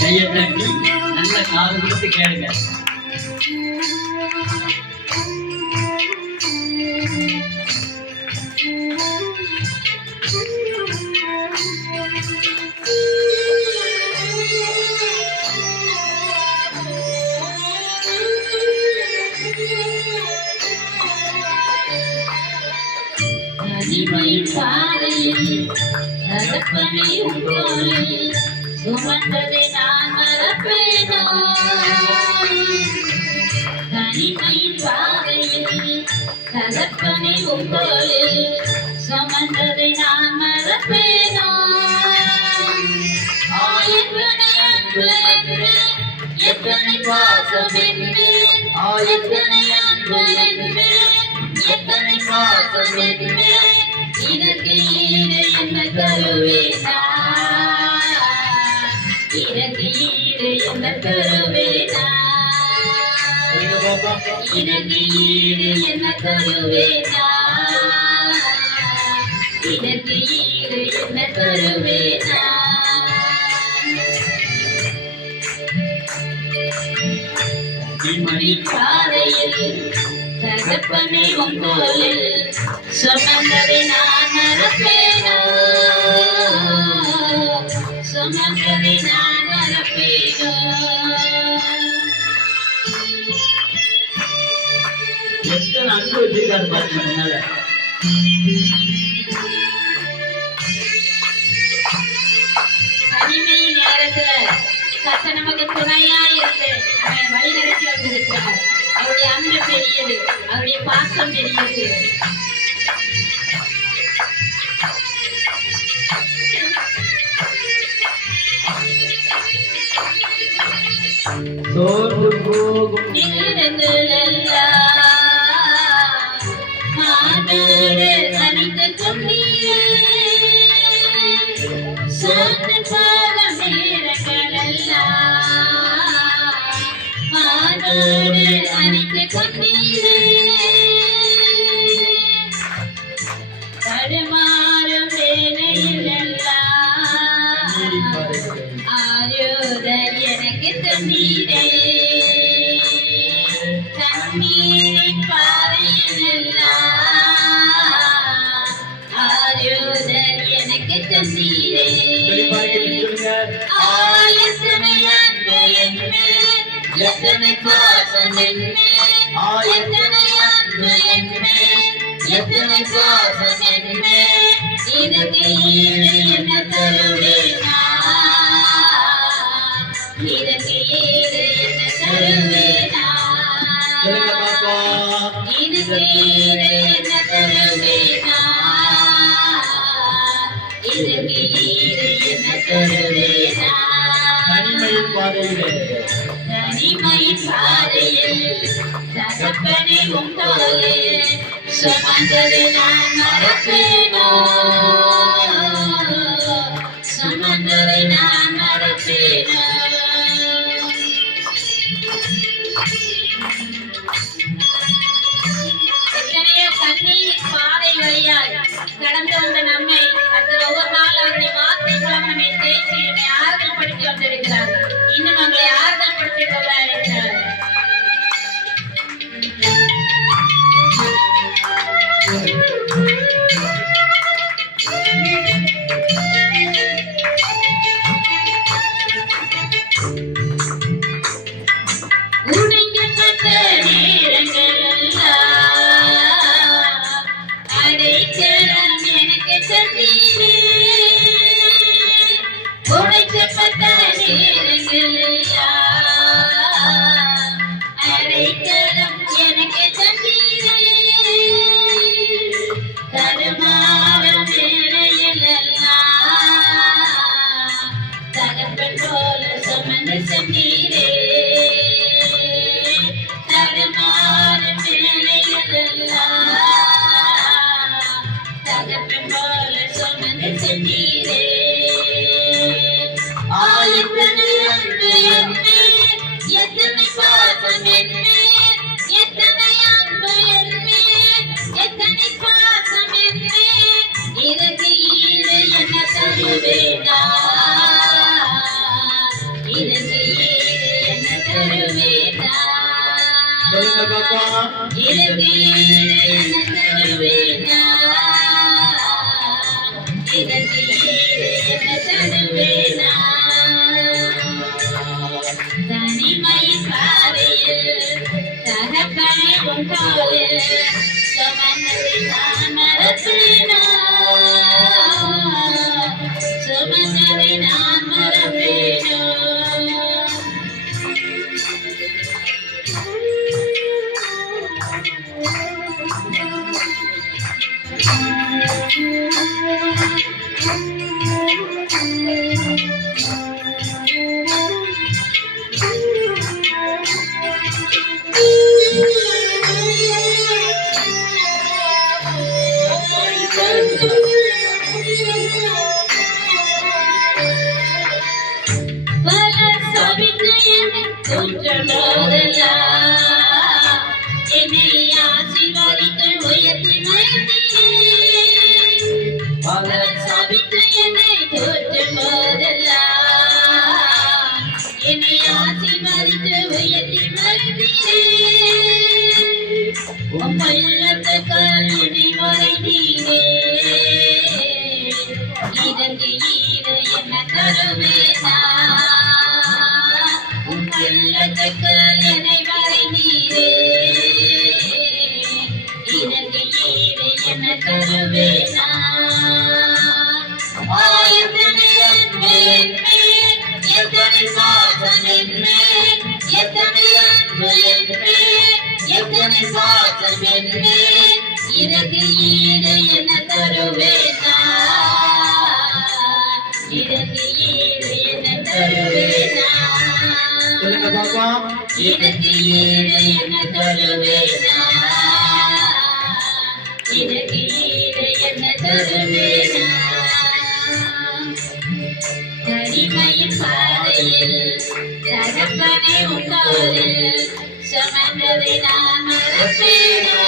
கையை தட்டி நல்ல காது கொடுத்து கேளுங்க. தகப்பனை உங்கோலில் சுமந்ததை நான் மறப்பேனோ? தனிமையின் பாதையில் தகப்பனை உங்கோலில் சுமந்ததை நான் மறப்பேனோ? எத்தனை அன்பு என்று, எத்தனை பாசம் என்று, எத்தனை அன்பு என்று, எத்தனை பாசம் என்று, இதற்கு ஈடு என்ன தருவேனா? இதற்கு ஈடு என்ன தருவேனா? இதற்கு ஈடு என்ன தருவேனா? இதற்கு ஈடு என்ன தருவேனா? பாதையில் தகப்பனை உங்கோலில் சுமந்ததை நான் மறப்பேனோ? சுமந்ததை நான் மறப்பேனோ? எத்தனை அன்பு வச்சிருக்காரு பாருங்க முன்னால. தனிமை நேரத்துல கத்த நமக்கு துணையா இருந்து அவன் வழி நடத்தி வந்திருக்கிறார். அவருடைய அன்பு பெரியது, அவருடைய பாசம் பெரியது. சோர்ந்து போகும் மாதோடு அணிந்து கொண்டீரே, சோர்ந்து போகும் நேரங்களெல்லாம் மாதோடு அணிந்து கொண்டீரே, தடுமாறும் வேலையிலெல்லாம் ஆரோதல் எனக்கு தந்தீரே, கண்ணீரின் பாதையிலெல்லாம் ஆரோதல் எனக்கு தந்தீரே. எத்தனை அன்பு என்மேல், எத்தனை பாசம் என்மேல், எத்தனை அன்பு என்மேல், எத்தனை பாசம் என்மேல், இதற்கு ஈடு என்ன தருவேனா? இதற்கு ஈடு என்ன தருவேனா? இதற்கு ஈடு என்ன தருவேனா? இதற்கு ஈடு என்ன தருவேனா? தனிமையின் பாதையில் தகப்பனை உங்கோலில் சுமந்ததை நான் மறப்பேனோ? சுமந்ததை நான் மறப்பேனோ? எத்தனையோ கண்ணீர் பாதை வழியாய் கடந்து வந்த நம்மை ஒவ்வொரு நாள் அவருடைய வார்த்தை மூலம் நம்மை தேய்ச்சி நம்மை ஆறுதல் படுத்தி வந்திருக்கிறார். இன்னும் நம்மளை ஆறுதல் படுத்திக் கொள்ள இருக்கிறார். உடைக்கப்பட்ட நேரங்களெல்லாம் அடைக்கலம் எனக்கு தந்தீரே, உடைக்கப்பட்ட நேரங்களெல்லாம் அடைக்கலம் எனக்கு தந்தீரே, தடுமாறும் வேளையிலெல்லாம் தகப்பன் போல சுமந்து சென்றீரே, தடுமாறும் வேளையிலெல்லாம் தகப்பன் போல சுமந்து சென்றீரே. எத்தனை அன்பு என்மேல், எத்தனை பாசம் என்மேல், எத்தனை அன்பு என்மேல், எத்தனை பாசம் என்மேல், இதற்கு ஈடு என்ன மறப்பேனா சுமந்ததை நான் மறப்பேனோ பல சபித்து என்னை தோற்றபோதெல்லாம் என்னை ஆசீர்வதித்து உயர்த்தி மகிழ்ந்தீர். பல சபித்து என்னை தோற்றபோதெல்லாம் என்னை ஆசீர்வதித்து உயர்த்தி மகிழ்ந்தீர். உம் பள்ளத்துக்கள் என்னை வரைந்தீரே இதற்கு ஈடு என்ன தருவேனா உம் பள்ளத்துக்கள் என்னை வரைந்தீரே இதற்கு ஈடு என்ன தருவேனா ஆயத்தமே எத்தனை பாசம் என்மேல் எத்தனை அன்பு என்மேல் எத்தனை பாசம் என்மேல் இதற்கு ஈடு என்ன தருவேனா இதற்கு ஈடு என்ன தருவேனா சொல்லுங்க பாப்பா. இதற்கு ஈடு என்ன தருவேனா இதற்கு ஈடு என்ன தருவேனா தனிமையின் பாதையில் தகப்பனை உண்டாது சுமந்ததை நான் மறப்பேனா